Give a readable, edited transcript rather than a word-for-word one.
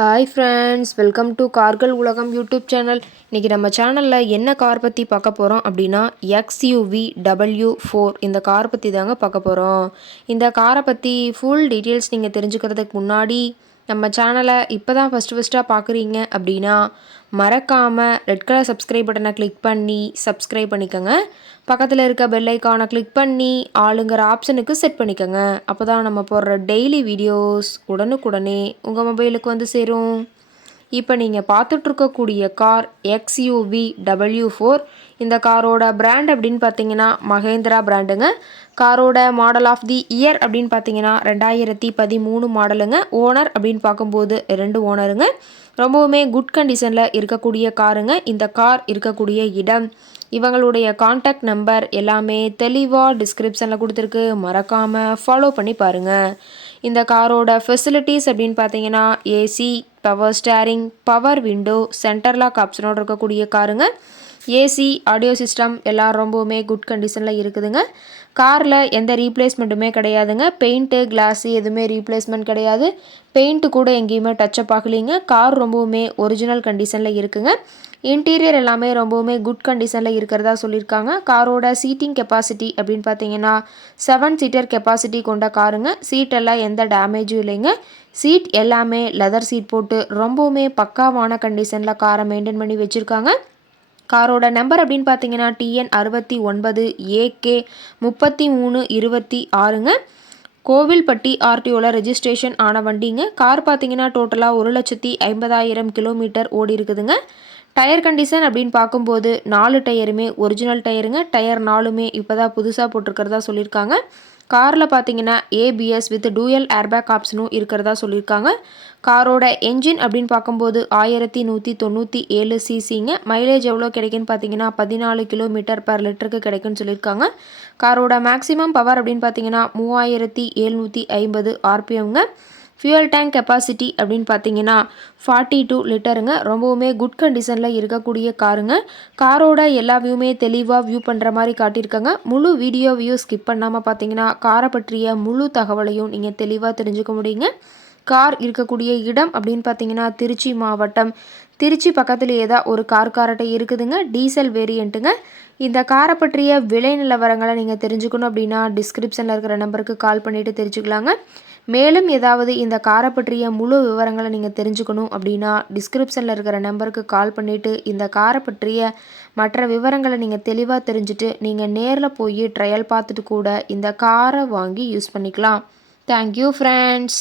Hi friends, welcome to கார்கள் உலகம் YouTube channel. இன்றைக்கி நம்ம சேனலில் என்ன கார் பற்றி பார்க்க போகிறோம் அப்படின்னா XUV W4 இந்த கார் பற்றி தாங்க பார்க்க போகிறோம். இந்த காரை பற்றி ஃபுல் டீட்டெயில்ஸ் நீங்கள் தெரிஞ்சுக்கிறதுக்கு முன்னாடி நம்ம சேனலை இப்போ தான் ஃபஸ்ட்டாக பார்க்குறீங்க அப்படின்னா மறக்காமல் ரெட் கலர் சப்ஸ்கிரைப் பட்டனை கிளிக் பண்ணி சப்ஸ்கிரைப் பண்ணிக்கோங்க. பக்கத்தில் இருக்க பெல் ஐக்கானை கிளிக் பண்ணி ஆளுங்கிற ஆப்ஷனுக்கு செட் பண்ணிக்கோங்க. அப்போ தான் நம்ம போடுற டெய்லி வீடியோஸ் உடனுக்குடனே உங்கள் மொபைலுக்கு வந்து சேரும். இப்போ நீங்கள் பார்த்துட்ருக்கக்கூடிய கார் XUV W4. இந்த காரோட பிராண்ட் அப்படின்னு பார்த்தீங்கன்னா மகேந்திரா பிராண்டுங்க. காரோட மாடல் ஆஃப் தி இயர் அப்படின்னு பார்த்தீங்கன்னா 2013 மாடலுங்க. ஓனர் அப்படின்னு பார்க்கும்போது 2 ஓனருங்க. ரொம்பவுமே குட் கண்டிஷனில் இருக்கக்கூடிய காருங்க. இந்த கார் இருக்கக்கூடிய இடம், இவங்களுடைய காண்டாக்ட் நம்பர் எல்லாமே தெளிவாக டிஸ்கிரிப்ஷனில் கொடுத்துருக்கு. மறக்காமல் ஃபாலோ பண்ணி பாருங்கள். இந்த காரோட ஃபெசிலிட்டிஸ் அப்படின்னு பார்த்தீங்கன்னா AC, power steering, power window, centre lock ஆப்ஷனோடு இருக்கக்கூடிய காருங்க. ஏசி, ஆடியோ சிஸ்டம் எல்லாம் ரொம்பவுமே குட் கண்டிஷனில் இருக்குதுங்க. காரில் எந்த ரீப்ளேஸ்மெண்ட்டுமே கிடையாதுங்க. பெயிண்ட்டு, கிளாஸு எதுவுமே ரீப்ளேஸ்மெண்ட் கிடையாது. பெயிண்ட்டு கூட எங்கேயுமே டச்சப் ஆகலைங்க. கார் ரொம்பவுமே ஒரிஜினல் கண்டிஷனில் இருக்குங்க. இன்டீரியர் எல்லாமே ரொம்பவுமே குட் கண்டிஷனில் இருக்கிறதா சொல்லியிருக்காங்க. காரோட சீட்டிங் கெப்பாசிட்டி அப்படின்னு பார்த்தீங்கன்னா 7 சீட்டர் கெப்பாசிட்டி கொண்ட காருங்க. சீட்டெல்லாம் எந்த டேமேஜும் இல்லைங்க. சீட் எல்லாமே லெதர் சீட் போட்டு ரொம்பவுமே பக்காவான கண்டிஷனில் காரை மெயின்டைன் பண்ணி வச்சுருக்காங்க. காரோட நம்பர் அப்படின்னு பார்த்தீங்கன்னா TN 69 AK 3326ங்க. கோவில்பட்டி RTOவில் ரெஜிஸ்ட்ரேஷன் ஆன வண்டிங்க. கார் பார்த்தீங்கன்னா டோட்டலாக 1,50,000 கிலோமீட்டர் ஓடி இருக்குதுங்க. டயர் கண்டிஷன் அப்படின்னு பார்க்கும்போது 4 டயருமே ஒரிஜினல் டயருங்க. டயர் 4மே இப்போ தான் புதுசாக போட்டிருக்கிறதா சொல்லியிருக்காங்க. காரில் பார்த்தீங்கன்னா ABS வித் டூயல் ஏர்பேக் ஆப்ஷனும் இருக்கிறதா சொல்லியிருக்காங்க. காரோட என்ஜின் அப்படின்னு பார்க்கும்போது 1197 சிசிங்க. மைலேஜ் எவ்வளோ கிடைக்குன்னு பார்த்தீங்கன்னா 14 கிலோமீட்டர் பர் லிட்டருக்கு கிடைக்குன்னு சொல்லியிருக்காங்க. காரோட மேக்ஸிமம் பவர் அப்படின்னு பார்த்தீங்கன்னா 3750 RPMங்க. ஃபியூயல் டேங்க் கெப்பாசிட்டி அப்படின்னு பார்த்தீங்கன்னா 42 லிட்டருங்க. ரொம்பவுமே குட் கண்டிஷனில் இருக்கக்கூடிய காருங்க. காரோட எல்லா வியூமே தெளிவாக வியூ பண்ணுற மாதிரி காட்டியிருக்காங்க. முழு வீடியோ ஸ்கிப் பண்ணாமல் பார்த்தீங்கன்னா காரை பற்றிய முழு தகவலையும் நீங்கள் தெளிவாக தெரிஞ்சுக்க முடியுங்க. கார் இருக்கக்கூடிய இடம் அப்படின்னு பார்த்தீங்கன்னா திருச்சி மாவட்டம். திருச்சி பக்கத்துலேயே தான் ஒரு கார்ட்டை இருக்குதுங்க. டீசல் வேரியண்ட்டுங்க. இந்த காரை பற்றிய விலை நிலவரங்களை நீங்கள் தெரிஞ்சுக்கணும் அப்படின்னா டிஸ்கிரிப்ஷனில் இருக்கிற நம்பருக்கு கால் பண்ணிவிட்டு தெரிஞ்சுக்கலாங்க. மேலும் ஏதாவது இந்த காரை பற்றிய முழு விவரங்களை நீங்கள் தெரிஞ்சுக்கணும் அப்படின்னா டிஸ்கிரிப்ஷனில் இருக்கிற நம்பருக்கு கால் பண்ணிவிட்டு இந்த காரை பற்றிய மற்ற விவரங்களை நீங்கள் தெளிவாக தெரிஞ்சுட்டு நீங்கள் நேரில் போய் ட்ரையல் பார்த்துட்டு கூட இந்த காரை வாங்கி யூஸ் பண்ணிக்கலாம். Thank you friends.